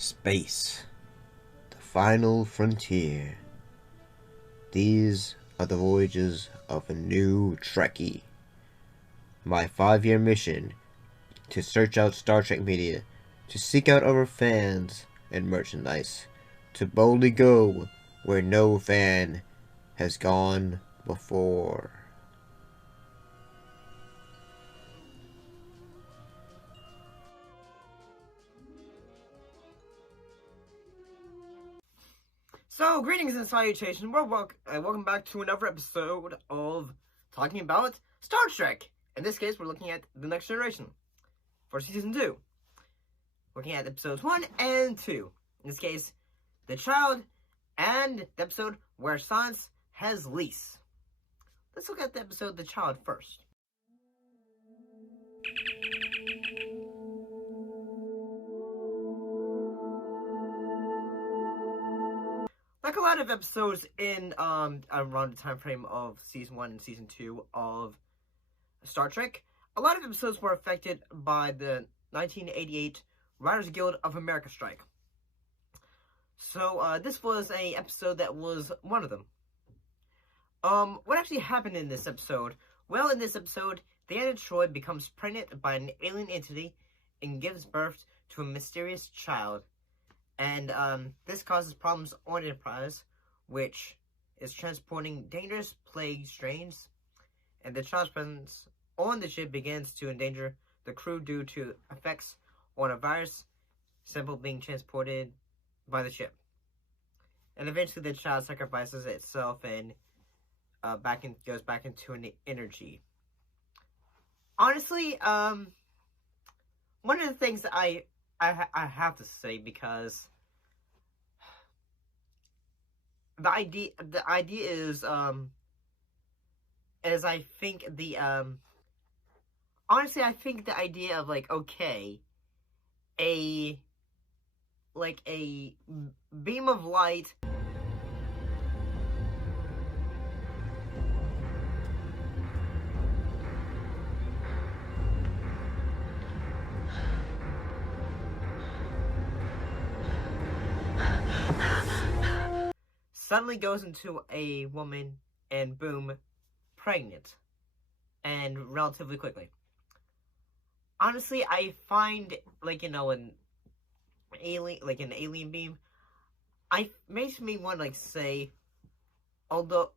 Space, the final frontier. These are the voyages of a new Trekkie. My 5-year mission to search out Star Trek media, to seek out our fans and merchandise, to boldly go where no fan has gone before. So, greetings and salutations. Welcome back to another episode of talking about Star Trek. In this case, we're looking at The Next Generation for Season 2. Looking at episodes 1 and 2. In this case, The Child and the episode where Science has Lease. Let's look at the episode The Child first. Like a lot of episodes in around the time frame of Season 1 and Season 2 of Star Trek, a lot of episodes were affected by the 1988 Writers Guild of America strike. So this was a episode that was one of them. What actually happened in this episode? Well, in this episode, Deanna Troi becomes pregnant by an alien entity and gives birth to a mysterious child. And this causes problems on Enterprise, which is transporting dangerous plague strains. And the child's presence on the ship begins to endanger the crew due to effects on a virus sample being transported by the ship. And eventually the child sacrifices itself and goes back into an energy. Honestly, one of the things that I have to say, because the idea is I think the honestly, I think the idea of like, okay, a beam of light suddenly goes into a woman and boom, pregnant, and relatively quickly. Honestly, I find an alien beam, makes me want to say, although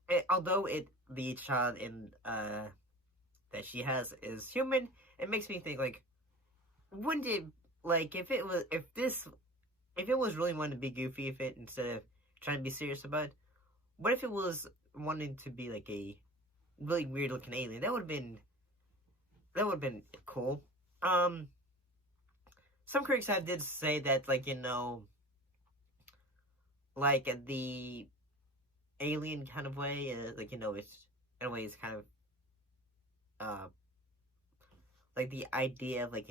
the child in that she has is human, it makes me think wouldn't it if it was really wanting to be goofy, if it instead of trying to be serious about it, what if it was wanting to be a really weird looking alien? That would have been cool. Some critics did say that the alien kind of way, it's in a way it's kind of the idea of the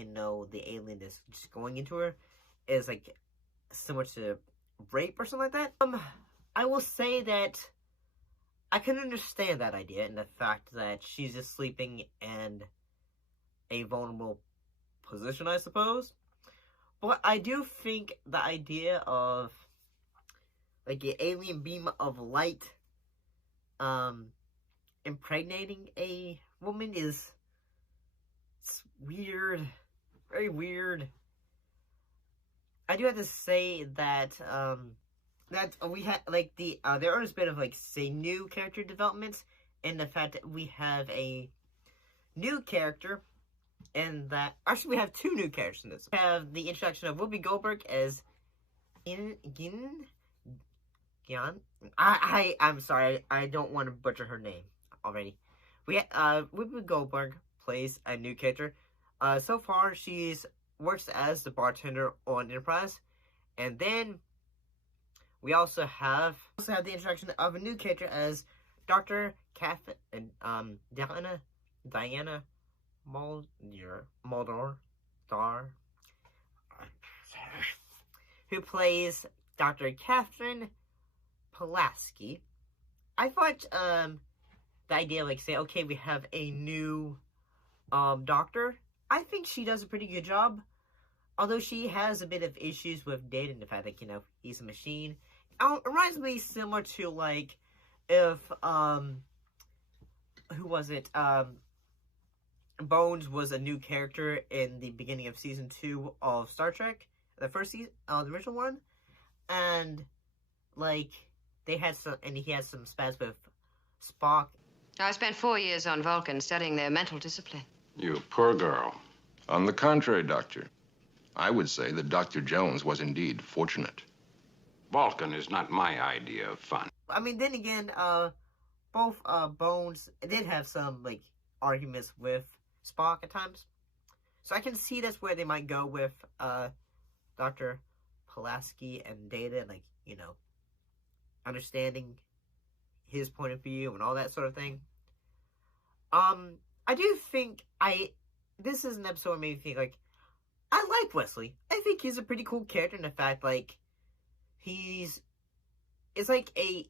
alien is just going into her is similar to rape or something like that. I will say that I can understand that idea, and the fact that she's just sleeping in a vulnerable position, I suppose. But I do think the idea of an alien beam of light impregnating a woman is weird, very weird. I do have to say that that we had there has been of new character developments, and the fact that we have a new character, and that actually we have two new characters in this. We have the introduction of Whoopi Goldberg as I'm sorry, I don't want to butcher her name already. Whoopi Goldberg plays a new character. So far she's works as the bartender on Enterprise, and then we also have the introduction of a new character as Dr. Deanna Mulder, who plays Dr. Catherine Pulaski. I thought the idea of say, okay, we have a new doctor. I think she does a pretty good job. Although she has a bit of issues with Data and the fact that, he's a machine. It reminds me similar to, like, if, who was it? Bones was a new character in the beginning of season 2 of Star Trek, the first season, the original one, and like he had some spats with Spock. I spent 4 years on Vulcan studying their mental discipline. You poor girl. On the contrary, Doctor, I would say that Dr. Jones was indeed fortunate. Vulcan is not my idea of fun. I mean, then again, both Bones did have some like arguments with Spock at times, so I can see that's where they might go with Dr. Pulaski and Data, like, understanding his point of view and all that sort of thing. I do think this is an episode that made me think, like, I like Wesley. I think he's a pretty cool character in the fact, like, he's like a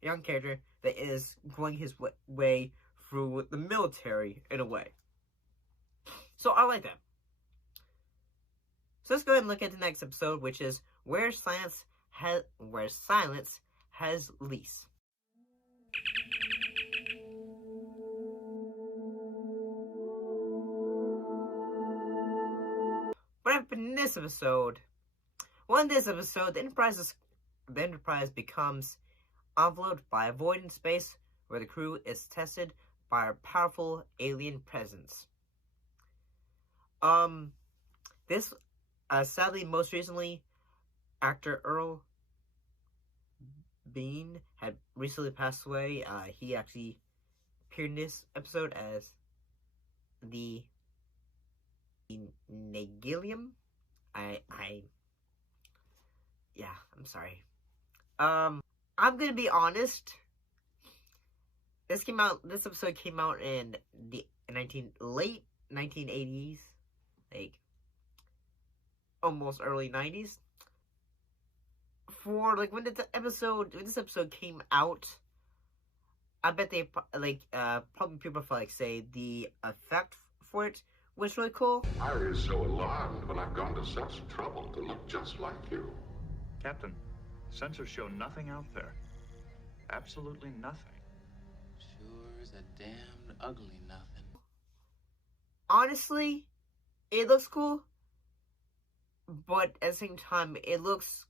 young character that is going his way through the military in a way. So I like that. So let's go ahead and look at the next episode, which is Where Silence Has Lease. What happened in this episode? Well, in this episode, the Enterprise becomes enveloped by a void in space where the crew is tested by a powerful alien presence. This, sadly, most recently, actor Earl Bean had recently passed away. He actually appeared in this episode as the Nagilium. I'm sorry. I'm gonna be honest. This episode came out in the late 1980s, like almost early 90s. For like when this episode came out, I bet they probably people like say the effect for it was really cool. I was so alarmed when I've gone to such trouble to look just like you. Captain, sensors show nothing out there. Absolutely nothing. Sure is a damned ugly nothing. Honestly, it looks cool, but at the same time, it looks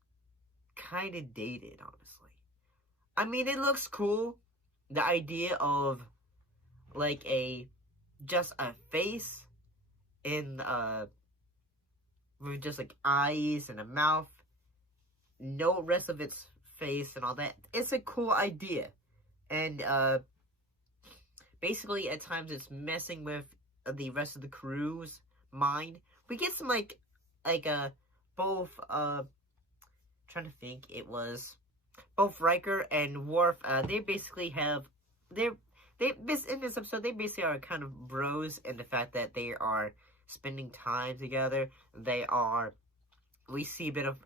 kind of dated, honestly. I mean, it looks cool. The idea of, like, just a face with just, like, eyes and a mouth. No rest of its face and all that. It's a cool idea. And, basically, at times, it's messing with the rest of the crew's mind. We get some, both, trying to think, it was both Riker and Worf, they basically have, in this episode, they basically are kind of bros in the fact that they are spending time together. We see a bit of,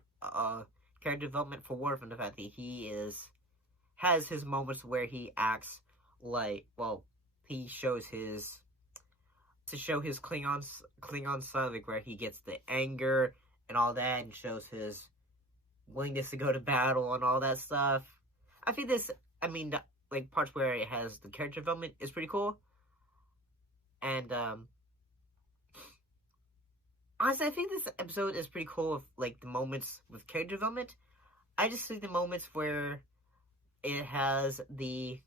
character development for Worf in the fact that he has his moments where he acts like, well, he shows his Klingon side, like where he gets the anger and all that, and shows his willingness to go to battle and all that stuff. I think parts where it has the character development is pretty cool. And, honestly, I think this episode is pretty cool with, like, the moments with character development. I just think the moments where it has the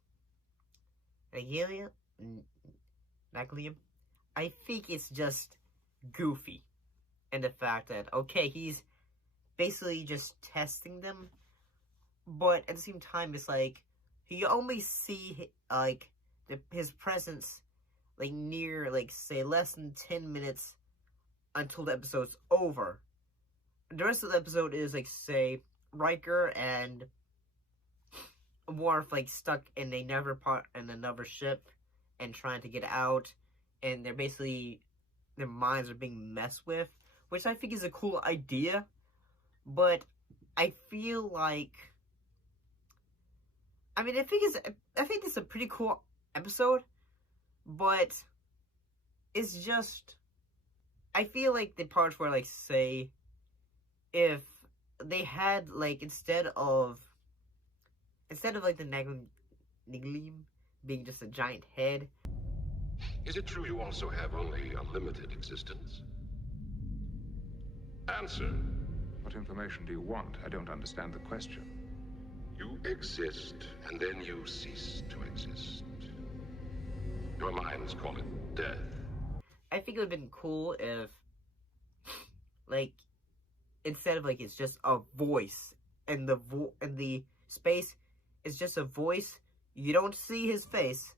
Nagilium, I think it's just goofy. And the fact that, okay, he's basically just testing them, but at the same time, it's like, you only see, like, his presence, like, near, like, say, less than 10 minutes until the episode's over. The rest of the episode is, like, say, Riker and Worf, like, stuck in another ship and trying to get out, and they're basically, their minds are being messed with, which I think is a cool idea, but I feel like, I think it's a pretty cool episode, but it's just, I feel like the parts where, like, say, if they had, like, instead of like the Niglim being just a giant head. Is it true you also have only a limited existence? Answer. What information do you want? I don't understand the question. You exist, and then you cease to exist. Your minds call it death. I think it would have been cool if, like, instead of, like, it's just a voice, and the space is just a voice. You don't see his face,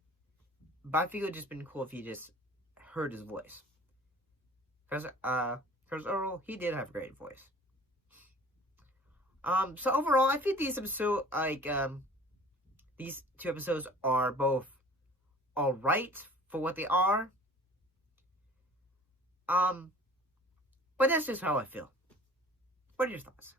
but I think it would have just been cool if you just heard his voice. Because Earl, he did have a great voice. So overall, I think these episodes, these two episodes are both alright for what they are. But that's just how I feel. What are your thoughts?